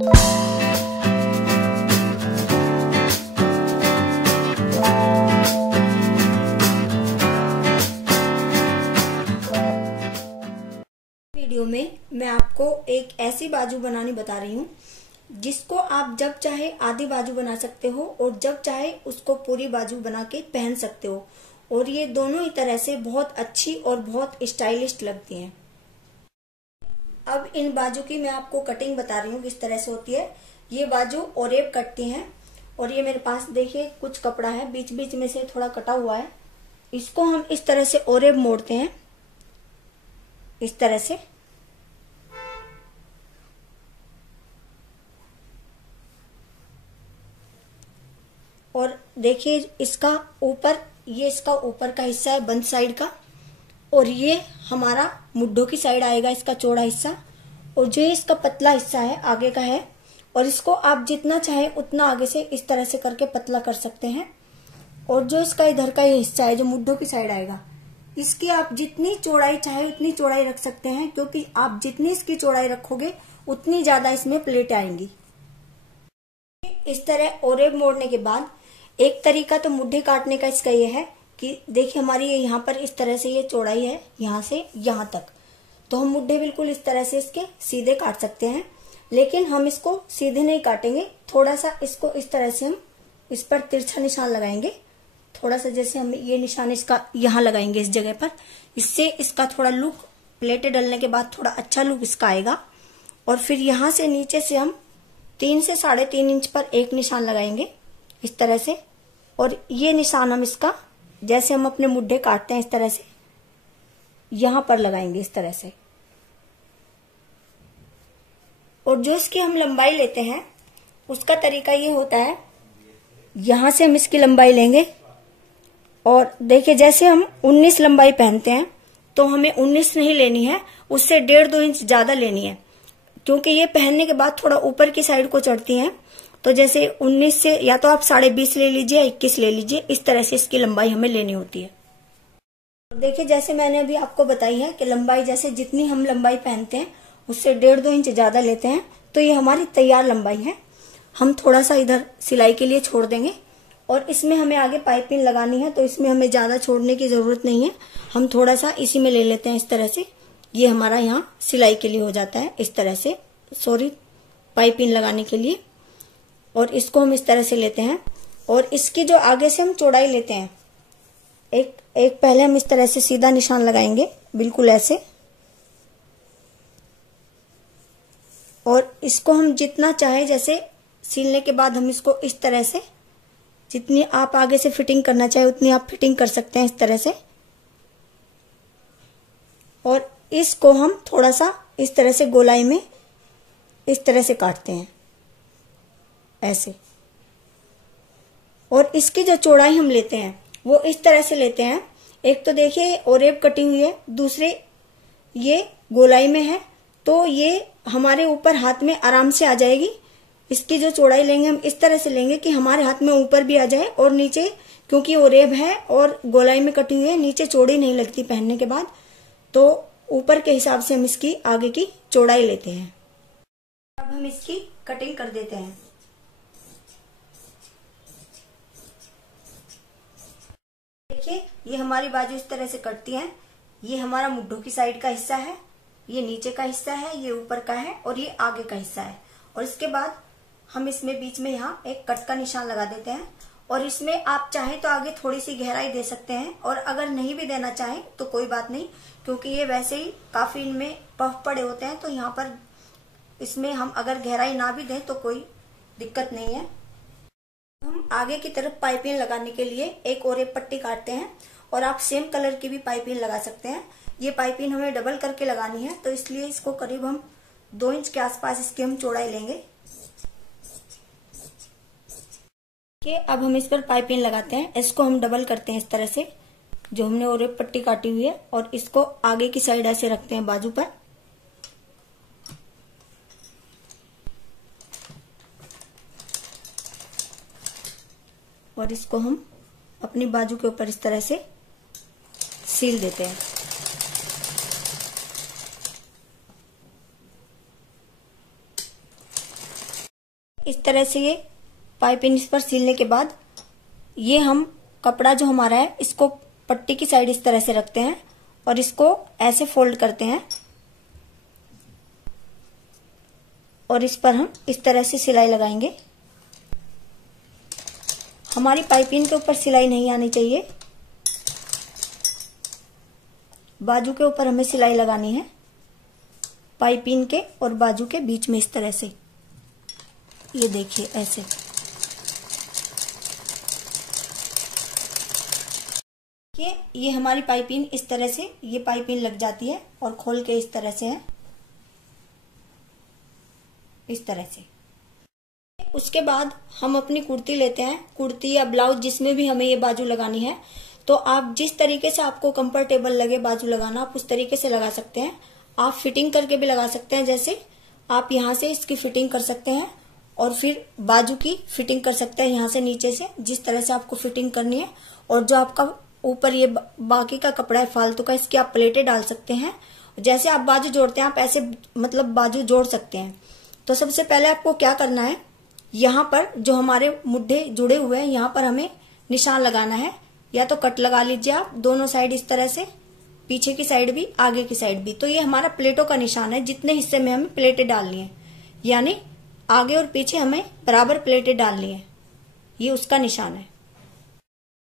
Video में मैं आपको एक ऐसी बाजू बनानी बता रही हूँ जिसको आप जब चाहे आधी बाजू बना सकते हो और जब चाहे उसको पूरी बाजू बना के पहन सकते हो, और ये दोनों ही तरह से बहुत अच्छी और बहुत स्टाइलिश लगती हैं। अब इन बाजू की मैं आपको कटिंग बता रही हूँ किस तरह से होती है। ये बाजू ओरेब कटती हैं, और ये मेरे पास देखिए कुछ कपड़ा है, बीच बीच में से थोड़ा कटा हुआ है। इसको हम इस तरह से ओरेब मोड़ते हैं, इस तरह से। और देखिए इसका ऊपर, ये इसका ऊपर का हिस्सा है बंद साइड का, और ये हमारा मुड्ढों की साइड आएगा इसका चौड़ा हिस्सा, और जो इसका पतला हिस्सा है आगे का है। और इसको आप जितना चाहे उतना आगे से इस तरह से करके पतला कर सकते हैं। और जो इसका इधर का ये हिस्सा है जो मुड्ढों की साइड आएगा, इसकी आप जितनी चौड़ाई चाहे उतनी चौड़ाई रख सकते हैं, क्योंकि आप जितनी इसकी चौड़ाई रखोगे उतनी ज्यादा इसमें प्लेटें आएंगी। इस तरह ओरेब मोड़ने के बाद एक तरीका तो मुड्ढे काटने का इसका ये है कि देखिए हमारी ये यहाँ पर इस तरह से ये चौड़ाई है, यहाँ से यहाँ तक, तो हम मुड्ढे बिल्कुल इस तरह से इसके सीधे काट सकते हैं। लेकिन हम इसको सीधे नहीं काटेंगे, थोड़ा सा इसको इस तरह से हम इस पर तिरछा निशान लगाएंगे, थोड़ा सा जैसे हम ये निशान इसका यहाँ लगाएंगे इस जगह पर। इससे इसका थोड़ा लुक, प्लेटें डलने के बाद थोड़ा अच्छा लुक इसका आएगा। और फिर यहाँ से नीचे से हम 3 से 3.5 इंच पर एक निशान लगाएंगे इस तरह से, और ये निशान हम इसका जैसे हम अपने मुड्ढे काटते हैं इस तरह से यहां पर लगाएंगे इस तरह से। और जो इसकी हम लंबाई लेते हैं उसका तरीका ये होता है, यहां से हम इसकी लंबाई लेंगे, और देखिए जैसे हम 19 लंबाई पहनते हैं तो हमें 19 नहीं लेनी है, उससे 1.5-2 इंच ज्यादा लेनी है, क्योंकि ये पहनने के बाद थोड़ा ऊपर की साइड को चढ़ती हैं। तो जैसे 19 से या तो आप 20.5 ले लीजिए, 21 ले लीजिए, इस तरह से इसकी लंबाई हमें लेनी होती है। देखिए जैसे मैंने अभी आपको बताई है कि लंबाई जैसे जितनी हम लंबाई पहनते हैं उससे 1.5-2 इंच ज्यादा लेते हैं, तो ये हमारी तैयार लंबाई है। हम थोड़ा सा इधर सिलाई के लिए छोड़ देंगे, और इसमें हमें आगे पाइपिंग लगानी है, तो इसमें हमें ज्यादा छोड़ने की जरूरत नहीं है, हम थोड़ा सा इसी में ले लेते हैं इस तरह से। ये हमारा यहाँ सिलाई के लिए हो जाता है इस तरह से, पाइपिंग लगाने के लिए। और इसको हम इस तरह से लेते हैं, और इसकी जो आगे से हम चौड़ाई लेते हैं, एक पहले हम इस तरह से सीधा निशान लगाएंगे बिल्कुल ऐसे, और इसको हम जितना चाहे, जैसे सीलने के बाद हम इसको इस तरह से जितनी आप आगे से फिटिंग करना चाहे उतनी आप फिटिंग कर सकते हैं इस तरह से। और इसको हम थोड़ा सा इस तरह से गोलाई में इस तरह से काटते हैं ऐसे। और इसकी जो चौड़ाई हम लेते हैं वो इस तरह से लेते हैं, एक तो देखिए ओरेब कटी हुई है, दूसरे ये गोलाई में है, तो ये हमारे ऊपर हाथ में आराम से आ जाएगी। इसकी जो चौड़ाई लेंगे हम इस तरह से लेंगे कि हमारे हाथ में ऊपर भी आ जाए, और नीचे क्योंकि ओरेब है और गोलाई में कटी हुई है, नीचे चौड़ी नहीं लगती पहनने के बाद, तो ऊपर के हिसाब से हम इसकी आगे की चौड़ाई लेते हैं। अब हम इसकी कटिंग कर देते हैं। देखिए ये हमारी बाजू इस तरह से कटती है। ये हमारा मुड्ढों की साइड का हिस्सा है, ये नीचे का हिस्सा है, ये ऊपर का है, और ये आगे का हिस्सा है। और इसके बाद हम इसमें बीच में यहाँ एक कट का निशान लगा देते हैं, और इसमें आप चाहें तो आगे थोड़ी सी गहराई दे सकते हैं, और अगर नहीं भी देना चाहें तो कोई बात नहीं, क्योंकि ये वैसे ही काफी इनमें पफ पड़े होते हैं, तो यहाँ पर इसमें हम अगर गहराई ना भी दें तो कोई दिक्कत नहीं है। हम आगे की तरफ पाइपिंग लगाने के लिए एक ओरेब पट्टी काटते हैं, और आप सेम कलर की भी पाइपिंग लगा सकते हैं। ये पाइपिंग हमें डबल करके लगानी है, तो इसलिए इसको करीब हम 2 इंच के आसपास इसकी हम चौड़ाई लेंगे। अब हम इस पर पाइपिंग लगाते हैं, इसको हम डबल करते हैं इस तरह से, जो हमने ओरेब पट्टी काटी हुई है, और इसको आगे की साइड ऐसे रखते हैं बाजू पर, और इसको हम अपनी बाजू के ऊपर इस तरह से सील देते हैं। इस तरह से ये पाइपिंग इस पर सिलने के बाद ये हम कपड़ा जो हमारा है इसको पट्टी की साइड इस तरह से रखते हैं और इसको ऐसे फोल्ड करते हैं और इस पर हम इस तरह से सिलाई लगाएंगे। हमारी पाइपिंग के ऊपर सिलाई नहीं आनी चाहिए, बाजू के ऊपर हमें सिलाई लगानी है, पाइपिंग के और बाजू के बीच में इस तरह से। ये देखिए ऐसे। ये हमारी पाइपिंग इस तरह से ये पाइपिंग लग जाती है और खोल के इस तरह से है, इस तरह से। उसके बाद हम अपनी कुर्ती लेते हैं, कुर्ती या ब्लाउज जिसमें भी हमें ये बाजू लगानी है, तो आप जिस तरीके से आपको कंफर्टेबल लगे बाजू लगाना आप उस तरीके से लगा सकते हैं। आप फिटिंग करके भी लगा सकते हैं, जैसे आप यहाँ से इसकी फिटिंग कर सकते हैं और फिर बाजू की फिटिंग कर सकते हैं यहाँ से नीचे से, जिस तरह से आपको फिटिंग करनी है। और जो आपका ऊपर ये बाकी का कपड़ा है फालतू का, इसकी आप प्लेटें डाल सकते हैं। जैसे आप बाजू जोड़ते हैं आप ऐसे मतलब बाजू जोड़ सकते हैं। तो सबसे पहले आपको क्या करना है, यहाँ पर जो हमारे मुड्ढे जुड़े हुए हैं यहाँ पर हमें निशान लगाना है। या तो कट लगा लीजिए आप दोनों साइड इस तरह से, पीछे की साइड भी आगे की साइड भी। तो ये हमारा प्लेटों का निशान है, जितने हिस्से में हमें प्लेटें डालनी है, यानी आगे और पीछे हमें बराबर प्लेटें डालनी है, ये उसका निशान है।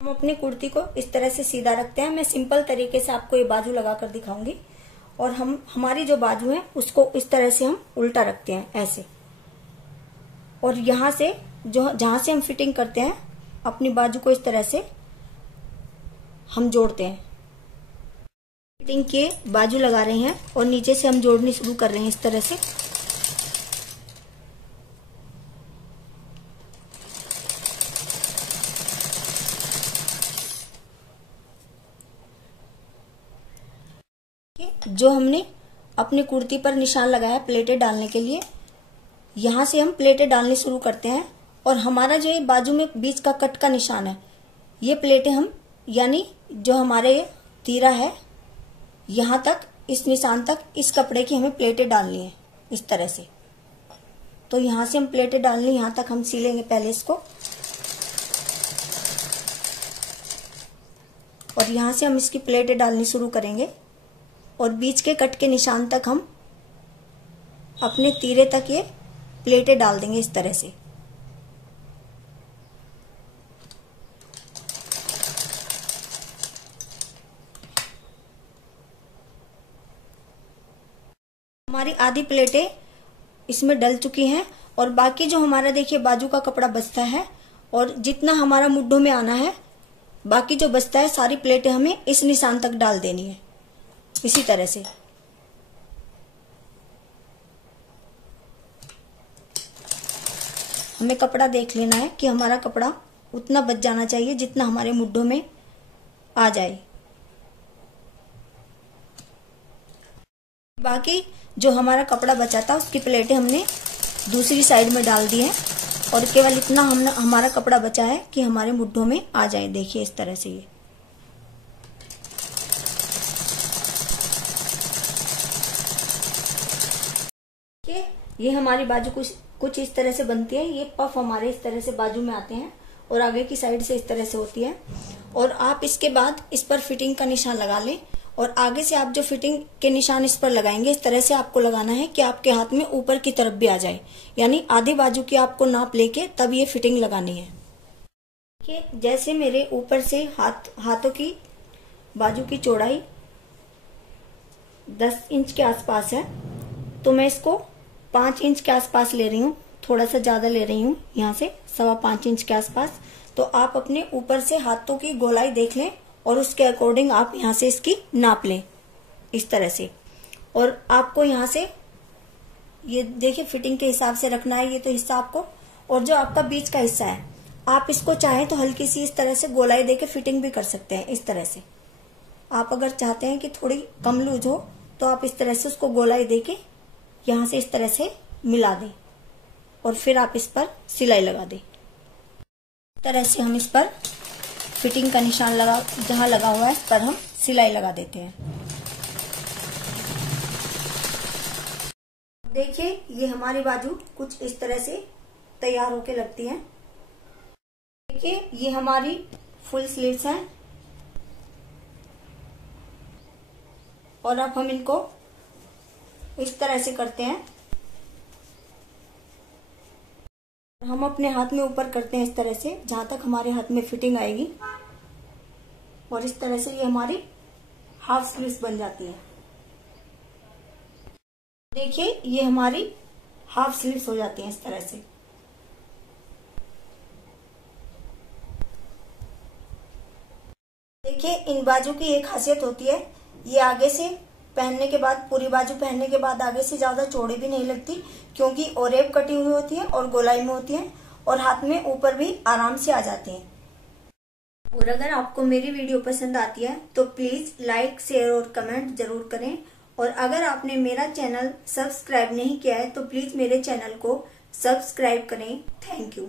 हम अपनी कुर्ती को इस तरह से सीधा रखते हैं। मैं सिंपल तरीके से आपको ये बाजू लगा कर दिखाऊंगी। और हम हमारी जो बाजू है उसको इस तरह से हम उल्टा रखते हैं ऐसे, और यहाँ से जो जहां से हम फिटिंग करते हैं अपनी बाजू को इस तरह से हम जोड़ते हैं। फिटिंग के बाजू लगा रहे हैं और नीचे से हम जोड़नी शुरू कर रहे हैं इस तरह से। जो हमने अपनी कुर्ती पर निशान लगाया प्लेटें डालने के लिए, यहां से हम प्लेटें डालनी शुरू करते हैं। और हमारा जो ये बाजू में बीच का कट का निशान है, ये प्लेटें हम यानी जो हमारे तीरा है यहां तक, इस निशान तक इस कपड़े की हमें प्लेटें डालनी है इस तरह से। तो यहां से हम प्लेटें डालनी, यहां तक हम सिलेंगे पहले इसको, और यहां से हम इसकी प्लेटें डालनी शुरू करेंगे। और बीच के कट के निशान तक हम अपने तीरे तक ये प्लेटें डाल देंगे इस तरह से। हमारी आधी प्लेटें इसमें डल चुकी हैं और बाकी जो हमारा देखिए बाजू का कपड़ा बचता है और जितना हमारा मुड्ढों में आना है, बाकी जो बचता है सारी प्लेटें हमें इस निशान तक डाल देनी है इसी तरह से। हमें कपड़ा देख लेना है कि हमारा कपड़ा उतना बच जाना चाहिए जितना हमारे मुड्ढों में आ जाए। बाकी जो हमारा कपड़ा बचा था उसकी प्लेटें हमने दूसरी साइड में डाल दी है और केवल इतना हमारा कपड़ा बचा है कि हमारे मुड्ढों में आ जाए। देखिए इस तरह से ये हमारी बाजू कुछ इस तरह से बनती है। ये पफ हमारे इस तरह से बाजू में आते हैं और आगे की साइड से इस तरह से होती है। और आप इसके बाद इस पर फिटिंग का निशान लगा लें और आगे से आप जो फिटिंग के निशान इस पर लगाएंगे इस तरह से आपको लगाना है कि आपके हाथ में ऊपर की तरफ भी आ जाए, यानी आधी बाजू की आपको नाप लेके तब ये फिटिंग लगानी है। कि जैसे मेरे ऊपर से हाथों की बाजू की चौड़ाई 10 इंच के आसपास है, तो मैं इसको 5 इंच के आसपास ले रही हूँ, थोड़ा सा ज्यादा ले रही हूँ, यहाँ से 5.25 इंच के आसपास। तो आप अपने ऊपर से हाथों की गोलाई देख लें और उसके अकॉर्डिंग आप यहाँ से इसकी नाप लें इस तरह से। और आपको यहाँ से ये देखिए फिटिंग के हिसाब से रखना है ये तो हिस्सा आपको। और जो आपका बीच का हिस्सा है आप इसको चाहें तो हल्की सी इस तरह से गोलाई देके फिटिंग भी कर सकते हैं इस तरह से। आप अगर चाहते हैं कि थोड़ी कम लूज हो तो आप इस तरह से उसको गोलाई देके यहाँ से इस तरह से मिला दें और फिर आप इस पर सिलाई लगा दें। इस तरह से हम इस पर फिटिंग का निशान जहां लगा हुआ है इस पर हम सिलाई लगा देते हैं। देखिए ये हमारी बाजू कुछ इस तरह से तैयार होके लगती हैं। देखिए ये हमारी फुल स्लीव्स हैं और अब हम इनको इस तरह से करते हैं। हम अपने हाथ में ऊपर करते हैं इस तरह से, जहां तक हमारे हाथ में फिटिंग आएगी, और इस तरह से ये हमारी हाफ स्लीव्स बन जाती है। देखिए ये हमारी हाफ स्लीव्स हो जाती हैं इस तरह से। देखिए इन बाजू की एक खासियत होती है, ये आगे से पहनने के बाद, पूरी बाजू पहनने के बाद आगे से ज्यादा चौड़ी भी नहीं लगती, क्योंकि ओरेब कटी हुई होती है और गोलाई में होती है, और हाथ में ऊपर भी आराम से आ जाती हैं। और अगर आपको मेरी वीडियो पसंद आती है तो प्लीज लाइक, शेयर और कमेंट जरूर करें। और अगर आपने मेरा चैनल सब्सक्राइब नहीं किया है तो प्लीज मेरे चैनल को सब्सक्राइब करें। Thank you.